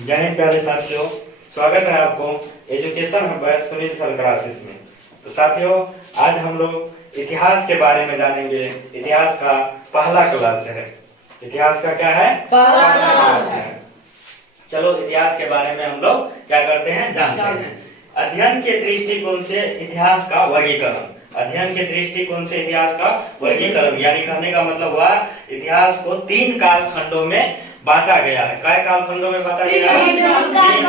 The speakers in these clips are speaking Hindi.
जय हिंद प्यारे साथियों, स्वागत है आपको education hub by Sunil sir classes में। तो साथियों, आज हम लोग इतिहास के बारे में जानेंगे। इतिहास का पहला क्लास है। इतिहास का क्या है? पहला क्लास है। चलो इतिहास के बारे में हम लोग क्या करते हैं, जानते हैं। अध्ययन के दृष्टिकोण से इतिहास का वर्गीकरण। अध्ययन के दृष्टिकोण से इतिहास का वर्गीकरण यानी कहने का मतलब हुआ इतिहास को 3 कालखंडों में बांटा गया है। काय कालखंडों में बांटा गया है? 3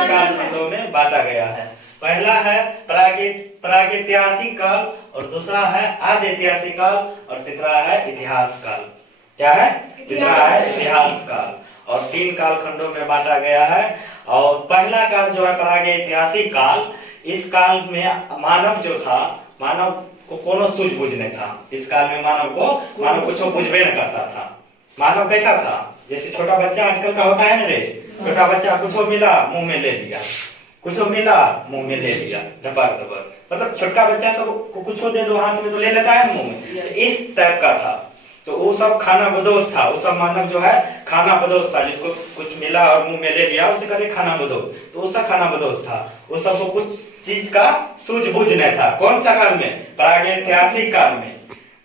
कालखंडों में बांटा गया है। पहला है प्रागैतिहासिक काल, और दूसरा है आदिऐतिहासिक काल, और तीसरा है इतिहास काल। क्या है? तीसरा है इतिहास काल। और 3 कालखंडों में बांटा गया है। और पहला काल जो है प्रागैतिहासिक काल, इस काल में मानव जो था, मानव को कोनो सूझबूझ नहीं था। इस काल में मानव कुछ बुझबे न करता था। मानव कैसा था? जैसे छोटा बच्चा आजकल का होता है ना रे, छोटा बच्चा कुछ मिला मुंह में ले लिया, कुछ मिला मुंह में ले लिया, धबर धबर। मतलब छोटा बच्चा सब कुछ दे दो हाथ में तो ले लेता है मुंह में। इस टाइप का था। तो वो सब खाना बदोश था। वो सब मानव जो है खाना बदोश था। जिसको कुछ मिला और मुंह में ले लिया उसे कहते खाना बदोश। तो वो सब खाना बदोश था। वो सबको कुछ चीज का सूझबूझ नहीं था। कौन सा काल में? प्रागैतिहासिक काल में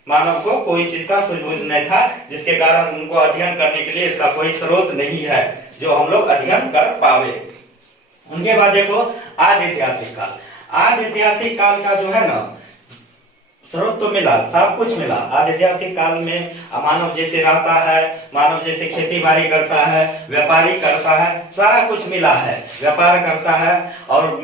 मानव को कोई चीज का सूझबूझ नहीं था, जिसके कारण उनको अध्ययन करने के लिए इसका कोई स्रोत नहीं है जो हम लोग अध्ययन कर पावे। उनके बाद देखो आदिऐतिहासिक काल। आदिऐतिहासिक काल का जो है ना स्रोत तो मिला, सब कुछ मिला। आदिऐतिहासिक काल में मानव जैसे रहता है, मानव जैसे खेती बाड़ी करता है, व्यापारी करता है, सारा कुछ मिला है। व्यापार करता है और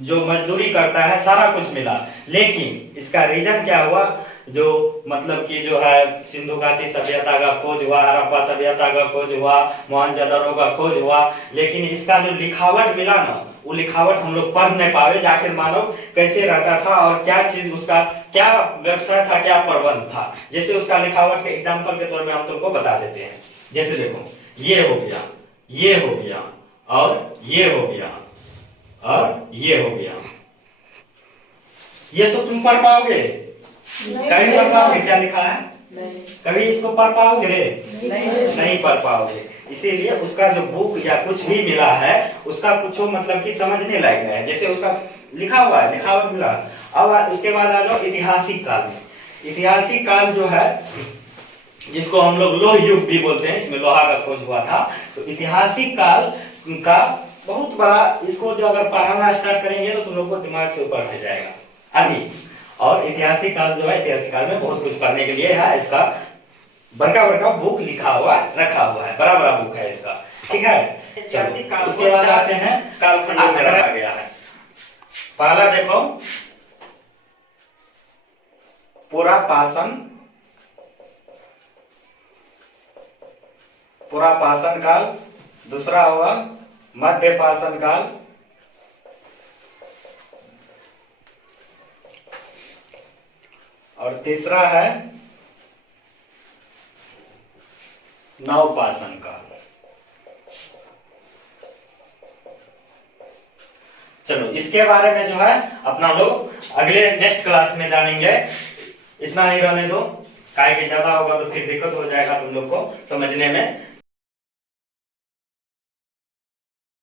जो मजदूरी करता है, सारा कुछ मिला। लेकिन इसका रीजन क्या हुआ? जो मतलब कि जो है सिंधु घाटी सभ्यता का खोज हुआ, हड़प्पा सभ्यता का खोज हुआ, मोहनजोदड़ो का खोज हुआ, लेकिन इसका जो लिखावट मिला ना, वो लिखावट हम लोग पढ़ नहीं पावे। आखिर मानव कैसे रहता था और क्या चीज उसका क्या व्यवसाय था, क्या प्रबंध था। जैसे उसका लिखावट के एग्जाम्पल के तौर में हम तुमको बता देते हैं। जैसे देखो, ये हो गया, ये हो गया, और ये हो गया, और ये हो गया। ये सब तुम पढ़ पाओगे? कभी पढ़ पाओगे क्या लिखा है? कभी इसको पढ़ पाओगे? नहीं पढ़ पाओगे। इसीलिए उसका जो बुक या कुछ भी मिला है उसका कुछ मतलब कि समझने लायक नहीं है। जैसे उसका लिखा हुआ है, लिखावट मिला। अब उसके बाद आ जाओ ऐतिहासिक काल में। ऐतिहासिक काल जो है, जिसको हम लोग लोह युग भी बोलते हैं, इसमें लोहा का खोज हुआ था। तो ऐतिहासिक काल का बहुत बड़ा, इसको जो अगर पढ़ाना स्टार्ट करेंगे तो तुम लोग को दिमाग से ऊपर से जाएगा अभी। और ऐतिहासिक काल जो है, ऐतिहासिक काल में बहुत कुछ पढ़ने के लिए है। इसका बड़का बड़का बुक लिखा हुआ रखा हुआ है, बड़ा बड़ा बुक है इसका, ठीक है। ऐतिहासिक काल उसके बाद आते हैं कालखंडों में रखा गया है। पहला देखो पुरापाषाण काल, दूसरा हुआ मध्यपाषाण काल, और तीसरा है नवपाषाण काल। चलो इसके बारे में जो है अपना लोग अगले नेक्स्ट क्लास में जानेंगे। इतना ही रहने दो, काहे कि ज्यादा होगा तो फिर दिक्कत हो जाएगा तुम लोग को समझने में।